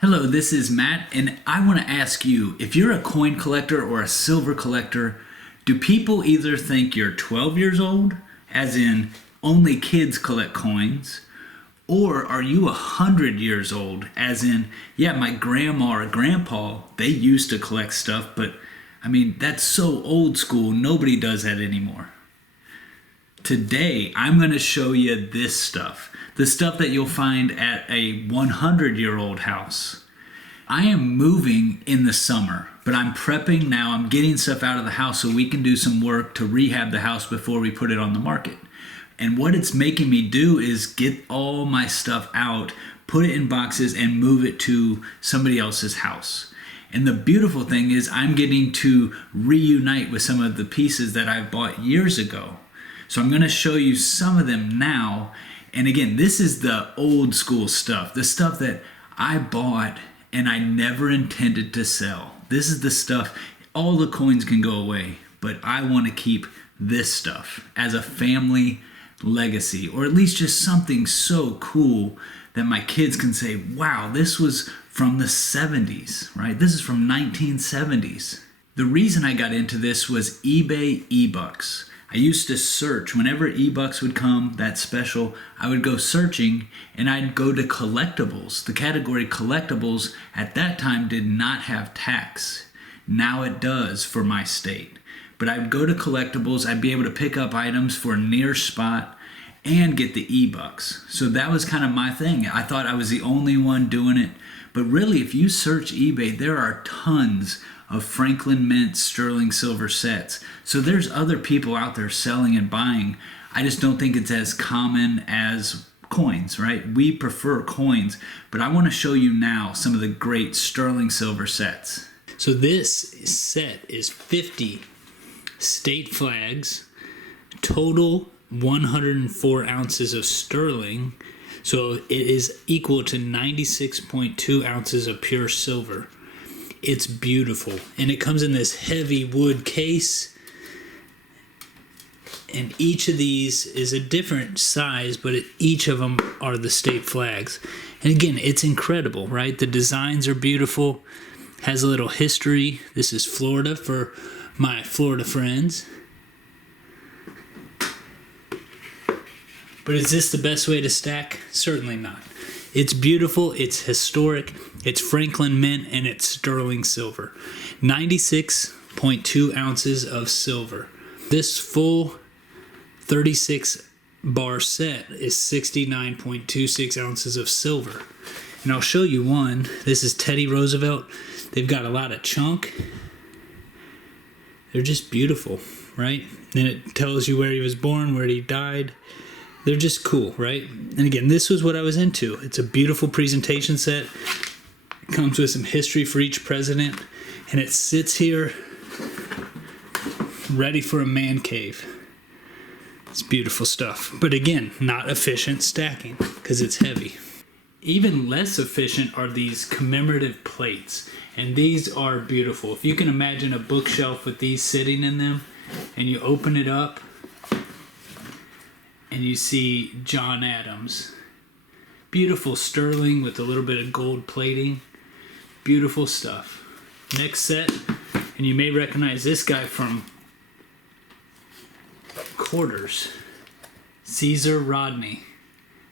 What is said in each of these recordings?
Hello, this is Matt, and I want to ask you, if you're a coin collector or a silver collector, do people either think you're 12 years old, as in only kids collect coins, or are you 100 years old, as in, yeah, my grandma or grandpa, they used to collect stuff, but I mean, that's so old school, nobody does that anymore. Today, I'm going to show you this stuff. The stuff that you'll find at a 100-year-old house. I am moving in the summer, but I'm prepping now. I'm getting stuff out of the house so we can do some work to rehab the house before we put it on the market. And what it's making me do is get all my stuff out, put it in boxes, and move it to somebody else's house. And the beautiful thing is I'm getting to reunite with some of the pieces that I bought years ago. So I'm going to show you some of them now. And again, this is the old school stuff, the stuff that I bought and I never intended to sell. This is the stuff, all the coins can go away, but I want to keep this stuff as a family legacy, or at least just something so cool that my kids can say, wow, this was from the 70s, right? This is from 1970s. The reason I got into this was eBay eBucks. I used to search whenever eBucks would come, that special, I would go searching and I'd go to collectibles. The category collectibles at that time did not have tax. Now it does for my state. But I would go to collectibles, I'd be able to pick up items for near spot and get the eBucks. So that was kind of my thing. I thought I was the only one doing it. But really, if you search eBay, there are tons of Franklin Mint sterling silver sets. So there's other people out there selling and buying. I just don't think it's as common as coins, right? We prefer coins, but I want to show you now some of the great sterling silver sets. So this set is 50 state flags, total 104 ounces of sterling. So it is equal to 96.2 ounces of pure silver. It's beautiful, and it comes in this heavy wood case, and each of these is a different size, but each of them are the state flags. And again, it's incredible, right? The designs are beautiful, has a little history. This is Florida for my Florida friends. But is this the best way to stack? Certainly not. It's beautiful, it's historic, it's Franklin Mint, and it's sterling silver. 96.2 ounces of silver. This full 36 bar set is 69.26 ounces of silver. And I'll show you one. This is Teddy Roosevelt. They've got a lot of chunk. They're just beautiful, right? And it tells you where he was born, where he died. They're just cool, right? And again, this was what I was into. It's a beautiful presentation set. It comes with some history for each president, and it sits here ready for a man cave. It's beautiful stuff. But again, not efficient stacking because it's heavy. Even less efficient are these commemorative plates, and these are beautiful. If you can imagine a bookshelf with these sitting in them, and you open it up, and you see John Adams. Beautiful sterling with a little bit of gold plating. Beautiful stuff. Next set, and you may recognize this guy from Quarters. Caesar Rodney.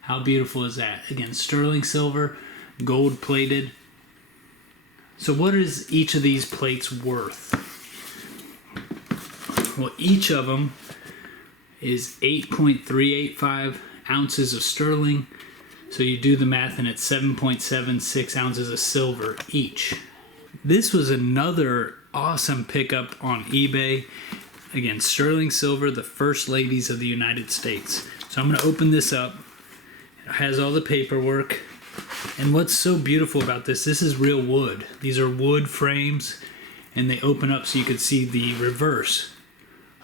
How beautiful is that? Again, sterling silver, gold plated. So what is each of these plates worth? Well, each of them is 8.385 ounces of sterling. So you do the math and it's 7.76 ounces of silver each. This was another awesome pickup on eBay. Again, sterling silver, the first ladies of the United States. So I'm going to open this up. It has all the paperwork. And what's so beautiful about this is real wood. These are wood frames, and they open up so you can see the reverse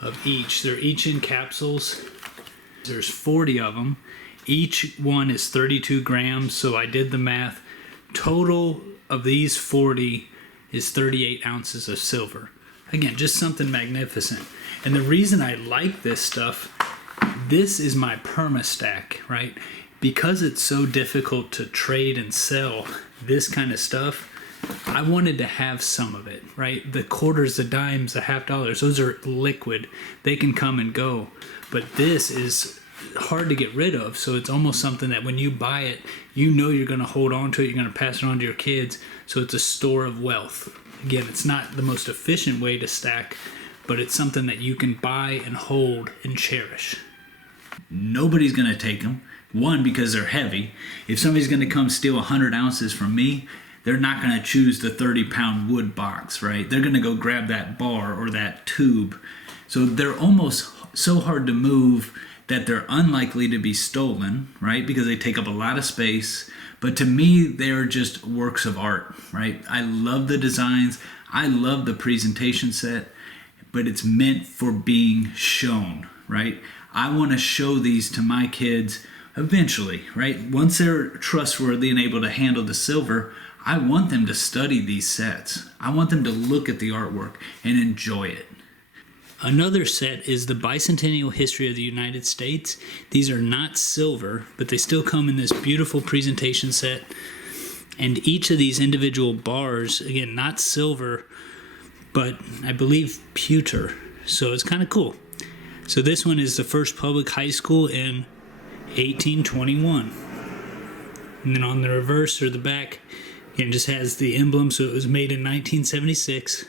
of each. They're each in capsules. There's 40 of them. Each one is 32 grams, so I did the math. Total of these 40 is 38 ounces of silver. Again, just something magnificent. And the reason I like this stuff, this is my perma stack, right? Because it's so difficult to trade and sell this kind of stuff, I wanted to have some of it, right? The quarters, the dimes, the $50, those are liquid. They can come and go. But this is hard to get rid of, so it's almost something that when you buy it, you know you're going to hold on to it, you're going to pass it on to your kids, so it's a store of wealth. Again, it's not the most efficient way to stack, but it's something that you can buy and hold and cherish. Nobody's going to take them. One, because they're heavy. If somebody's going to come steal 100 ounces from me, they're not going to choose the 30-pound wood box, right? They're going to go grab that bar or that tube. So they're almost so hard to move that they're unlikely to be stolen, right? Because they take up a lot of space. But to me, they're just works of art, right? I love the designs. I love the presentation set, but it's meant for being shown, right? I want to show these to my kids eventually, right? Once they're trustworthy and able to handle the silver, I want them to study these sets. I want them to look at the artwork and enjoy it. Another set is the Bicentennial History of the United States. These are not silver, but they still come in this beautiful presentation set. And each of these individual bars, again, not silver, but I believe pewter. So it's kind of cool. So this one is the first public high school in 1821. And then on the reverse or the back, again, just has the emblem, so it was made in 1976.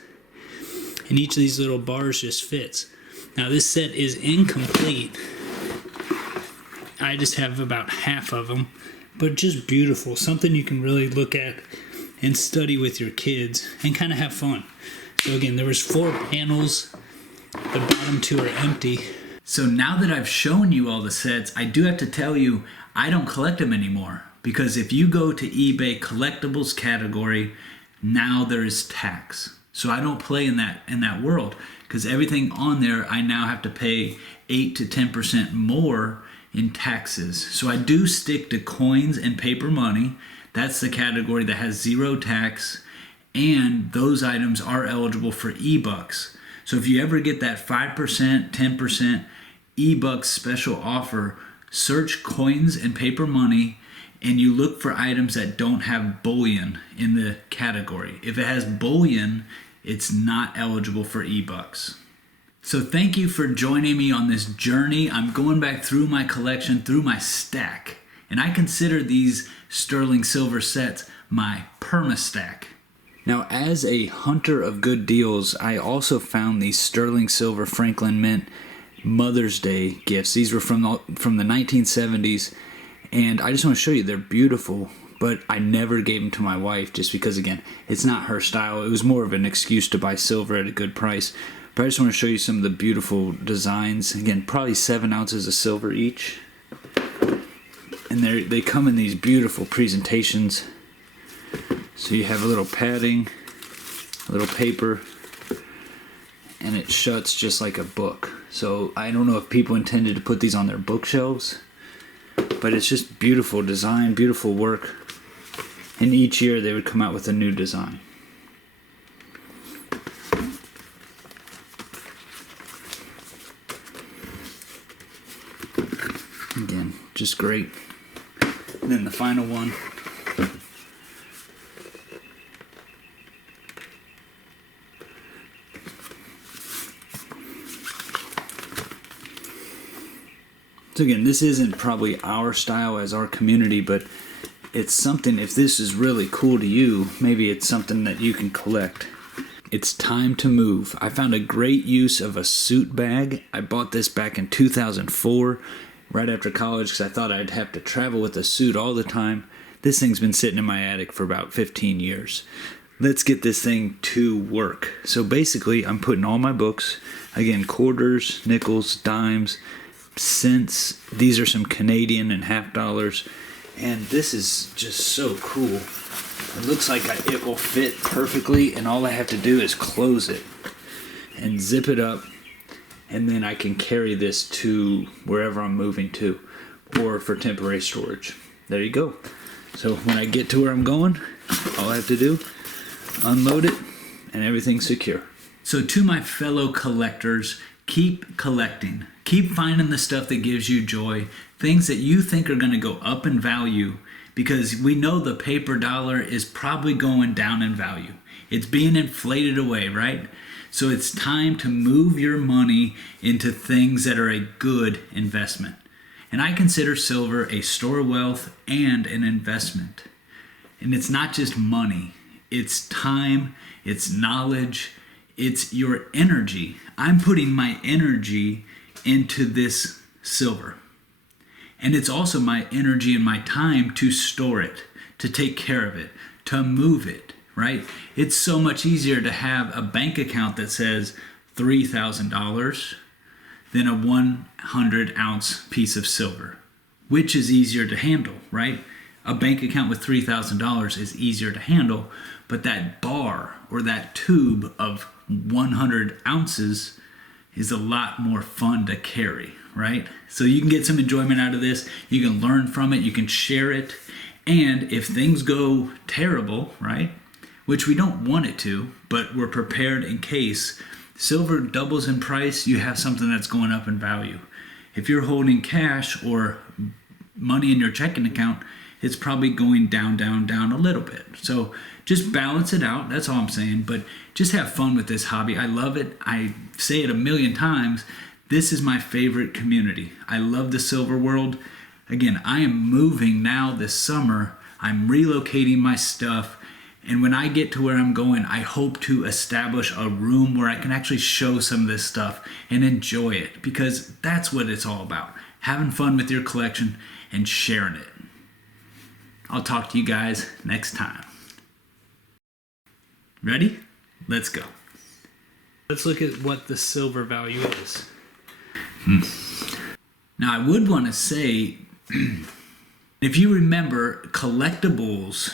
And each of these little bars just fits. Now this set is incomplete. I just have about half of them, but just beautiful. Something you can really look at and study with your kids and kind of have fun. So again, there was 4 panels. The bottom 2 are empty. So now that I've shown you all the sets, I do have to tell you, I don't collect them anymore. Because if you go to eBay collectibles category, now there is tax. So I don't play in that world, because everything on there I now have to pay 8 to 10% more in taxes. So I do stick to coins and paper money. That's the category that has 0 tax, and those items are eligible for e-bucks. So if you ever get that 5%, 10% e-bucks special offer, search coins and paper money, and you look for items that don't have bullion in the category. If it has bullion, it's not eligible for e-bucks. So thank you for joining me on this journey. I'm going back through my collection, through my stack, and I consider these sterling silver sets my perma stack. Now, as a hunter of good deals, I also found these sterling silver Franklin Mint Mother's Day gifts. These were from the 1970s. And I just want to show you, they're beautiful, but I never gave them to my wife just because, again, it's not her style. It was more of an excuse to buy silver at a good price. But I just want to show you some of the beautiful designs. Again, probably 7 ounces of silver each. And they come in these beautiful presentations. So you have a little padding, a little paper, and it shuts just like a book. So I don't know if people intended to put these on their bookshelves, but it's just beautiful design, beautiful work. And each year they would come out with a new design. Again, just great. And then the final one. So again, this isn't probably our style as our community, but it's something, if this is really cool to you, maybe it's something that you can collect. It's time to move. I found a great use of a suit bag. I bought this back in 2004, right after college, because I thought I'd have to travel with a suit all the time. This thing's been sitting in my attic for about 15 years. Let's get this thing to work. So basically, I'm putting all my books, again, quarters, nickels, dimes, cents. These are some Canadian and $50, and this is just so cool. It looks like it will fit perfectly, and all I have to do is close it and zip it up, and then I can carry this to wherever I'm moving to, or for temporary storage. There you go. So when I get to where I'm going, all I have to do, unload it, and everything's secure. So to my fellow collectors, keep collecting. Keep finding the stuff that gives you joy. things that you think are going to go up in value, because we know the paper dollar is probably going down in value. It's being inflated away, right? So it's time to move your money into things that are a good investment. And I consider silver a store of wealth and an investment. And it's not just money, it's time, it's knowledge, it's your energy. I'm putting my energy into this silver. And it's also my energy and my time to store it, to take care of it, to move it, right? It's so much easier to have a bank account that says $3,000 than a 100-ounce piece of silver. Which is easier to handle, right? A bank account with $3,000 is easier to handle, but that bar or that tube of 100 ounces is a lot more fun to carry, right? So you can get some enjoyment out of this. You can learn from it. You can share it. And if things go terrible, right, which we don't want it to, but we're prepared in case silver doubles in price, you have something that's going up in value. If you're holding cash or money in your checking account, it's probably going down, down, down a little bit. So just balance it out. That's all I'm saying. But just have fun with this hobby. I love it. I say it a million times. This is my favorite community. I love the silver world. Again, I am moving now this summer. I'm relocating my stuff. And when I get to where I'm going, I hope to establish a room where I can actually show some of this stuff and enjoy it, because that's what it's all about. Having fun with your collection and sharing it. I'll talk to you guys next time. Ready? Let's go. Let's look at what the silver value is. Now, I would want to say, if you remember collectibles,